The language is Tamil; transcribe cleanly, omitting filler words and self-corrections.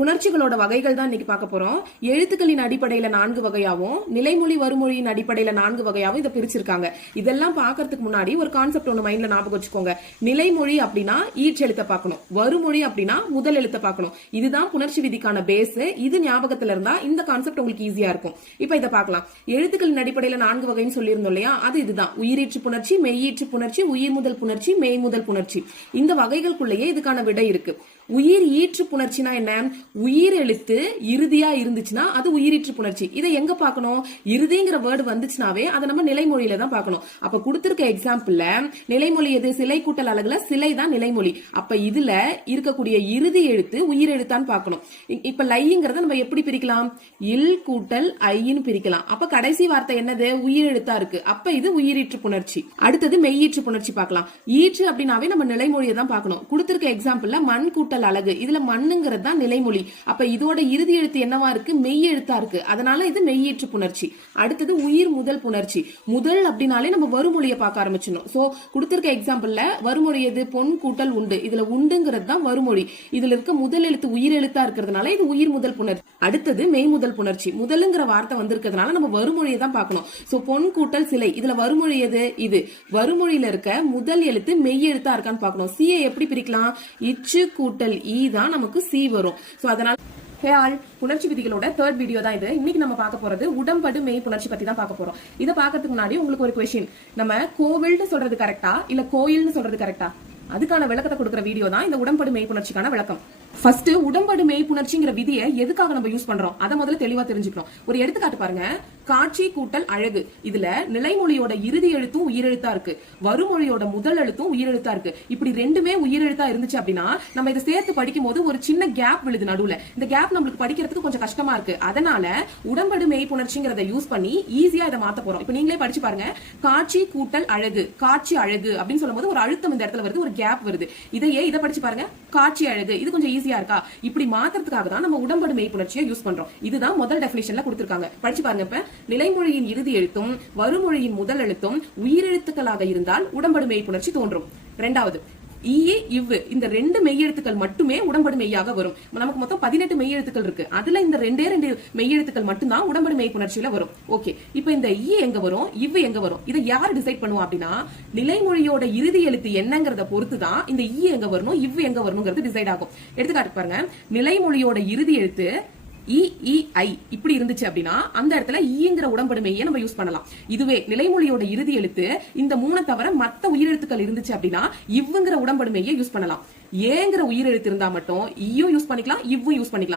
புணர்ச்சிகளோட வகைகள் தான் இன்னைக்கு பார்க்க போறோம். எழுத்துக்களின் அடிப்படையில 4 வகையாவும் நிலைமொழி வருமொழியின் அடிப்படையில 4 வகையாவும் இதை பிரிச்சிருக்காங்க. இதெல்லாம் பாக்கிறதுக்கு முன்னாடி ஒரு கான்செப்ட் ஒண்ணு மைண்ட்ல ஞாபகம் வச்சுக்கோங்க. நிலைமொழி அப்படின்னா ஈச் எழுத்த பார்க்கணும், வருமொழி அப்படின்னா முதல் எழுத்த பார்க்கணும். இதுதான் புணர்ச்சி விதிக்கான பேஸ். இது ஞாபகத்துல இருந்தா இந்த கான்செப்ட் உங்களுக்கு ஈஸியா இருக்கும். இப்ப இதை பார்க்கலாம். எழுத்துக்களின் அடிப்படையில 4 வகைன்னு சொல்லியிருந்தோம் இல்லையா, அது இதுதான். உயிரீற்று புணர்ச்சி, மெய்யீற்று புணர்ச்சி, உயிர் முதல் புணர்ச்சி, மெய் முதல் புணர்ச்சி. இந்த வகைகளுக்குள்ளேயே இதுக்கான விடை இருக்கு. உயிர் ஈற்று புணர்ச்சினா என்ன? உயிர் எழுத்து இறுதியா இருந்துச்சுன்னா அது உயிரீற்று புணர்ச்சி. இதை எங்க பார்க்கணும்? இறுதிங்கிற வேர்டு வந்துச்சுனாவே அதை நம்ம நிலைமொழியில தான் பார்க்கணும். அப்ப கொடுத்திருக்க எக்ஸாம்பிள்ல நிலைமொழி எது? சிலை கூட்டல் அழகுல சிலை தான் நிலைமொழி. அப்ப இதுல இருக்கக்கூடிய இறுதி எழுத்து உயிர் எழுத்தான்னு பார்க்கணும். இப்ப லைங்கிறத நம்ம எப்படி பிரிக்கலாம்? இல் கூட்டல் ஐன்னு பிரிக்கலாம். அப்ப கடைசி வார்த்தை என்னது? உயிர் எழுத்தா இருக்கு. அப்ப இது உயிரீற்று புணர்ச்சி. அடுத்தது மெய்யீற்று புணர்ச்சி பார்க்கலாம். ஈற்று அப்படின்னாவே நம்ம நிலைமொழியை தான் பார்க்கணும். கொடுத்திருக்க எக்ஸாம்பிள்ல மண் கூட்டல் அழகு, இதுல மண்ணுங்கிறது தான் நிலைமொழி. அப்ப இதோட இறுதி எழுத்து என்னவா இருக்கு? மெய் எழுத்தா இருக்கு. அதனால இது மெய்யீற்று புணர்ச்சி. அடுத்தது உயிர் முதல் புணர்ச்சி. முதல் அப்படின்னாலே நம்ம வருமொழியை பார்க்க ஆரம்பிச்சிடணும். சோ கொடுத்திருக்க எக்ஸாம்பிள்ல வருமொழி எது? பொன் கூட்டல் உண்டு. இதுல உண்டுங்கிறது தான் வருமொழி. இதுல இருக்க முதல் எழுத்து உயிர் எழுத்தா இருக்கிறதுனால இது உயிர் முதல் புணர்ச்சி. அடுத்தது மெய் முதல் புணர்ச்சி. முதலுங்கிற வார்த்தை வந்திருக்கிறதுனால நம்ம வருமொழியை தான் பார்க்கணும். சோ பொன் கூட்டல் சிலை, இதுல வருமொழி எது? இது. வருமொழியில இருக்க முதல் எழுத்து மெய் எழுத்தா இருக்கான்னு பார்க்கணும். சியை எப்படி பிரிக்கலாம்? இச்சு கூட்டல் ஈ தான் நமக்கு சி வரும். சோ அதனால புணர்ச்சி விதிகளோட 3rd வீடியோ தான் இது. இன்னைக்கு நம்ம பார்க்க போறது உடம்படு மெய் புணர்ச்சி பத்தி தான் பார்க்க போறோம். இதை பார்க்கறதுக்கு முன்னாடி உங்களுக்கு ஒரு क्वेश्चन, நம்ம கோவில்னு சொல்றது கரெக்டா இல்ல கோயில்னு சொல்றது கரெக்டா? அதுக்கான விளக்கத்தை கொடுக்கிற வீடியோ தான் இந்த உடம்படு மெய் புணர்ச்சிக்கான விளக்கம். ஃபர்ஸ்ட் உடம்படு மெய் புணர்ச்சிங்கிற விதியை எதுக்காக நம்ம யூஸ் பண்றோம் அதை முதல்ல தெளிவா தெரிஞ்சுக்கணும். ஒரு எடுத்துக்காட்டு பாருங்க. காட்சி கூட்டல் அழகு, இதுல நிலைமொழியோட இறுதி எழுத்தும் உயிரெழுத்தா இருக்கு, வருமொழியோட முதல் எழுத்தும் உயிரெழுத்தா இருக்கு. இப்படி ரெண்டுமே உயிரெழுத்தா இருந்துச்சு அப்படின்னா நம்ம இதை சேர்த்து படிக்கும் போது ஒரு சின்ன கேப் விழுது நடுவுல. இந்த கேப் நம்மளுக்கு படிக்கிறதுக்கு கொஞ்சம் கஷ்டமா இருக்கு. அதனால உடம்படு மெய் புணர்ச்சிங்கிறத யூஸ் பண்ணி ஈஸியா இதை மாத்த போறோம். இப்ப நீங்களே படிச்சு பாருங்க. காட்சி கூட்டல் அழகு, காட்சி அழகு அப்படின்னு சொல்லும் போது ஒரு அழுத்தம் இந்த இடத்துல வருது, ஒரு கேப் வருது. இதை படிச்சு பாருங்க. காட்சி அழகு, இது கொஞ்சம் ஈஸியா இருக்கா? இப்படி மாத்துறதுக்காக தான் நம்ம உடம்படு மெய் புணர்ச்சியை யூஸ் பண்றோம். இதுதான் முதல் டெஃபினிஷன்ல கொடுத்திருக்காங்க. படிச்சு பாருங்க. இப்ப நிலைமொழியின் இறுதி எழுத்தும் வருமொழியின் முதல் எழுத்தும் உயிரெழுத்துக்களாக இருந்தால் உடம்படு மெய் புணர்ச்சி தோன்றும். இரண்டாவது இவ்வு, இந்த 2 மெய்யெழுத்துக்கள் மட்டுமே உடம்படு மெய்யாக வரும். நமக்கு மொத்தம் 18 மெய்யெழுத்துக்கள் இருக்கு. அதுல இந்த 2 மெய்யெழுத்துக்கள் மட்டும்தான் உடம்படு மெய் புணர்ச்சியில வரும். ஓகே, இப்ப இந்த எங்க வரும், இவ்வு எங்க வரும்? இதை யார் டிசைட் பண்ணுவா அப்படின்னா நிலைமொழியோட இறுதி எழுத்து என்னங்கறத பொறுத்து தான் இந்த எங்க வரணும் இவ்வு எங்க வரணுங்கிறது டிசைட் ஆகும். எடுத்துக்காட்டு பாருங்க. நிலைமொழியோட இறுதி எழுத்து இ இப்படி இருந்துச்சு அப்படின்னா அந்த இடத்துல ஈங்கிற உடம்படுமையை நம்ம யூஸ் பண்ணலாம். இதுவே நிலைமொழியோட இறுதி எழுத்து இந்த 3 தவிர மத்த உயிரெழுத்துக்கள் இருந்துச்சு அப்படின்னா இவ்வுங்கிற உடம்படுமையை யூஸ் பண்ணலாம். ஏங்கிற உயிரெழுத்து இருந்தா மட்டும் ஈயும் யூஸ் பண்ணிக்கலாம், இவ்வும் யூஸ் பண்ணிக்கலாம்.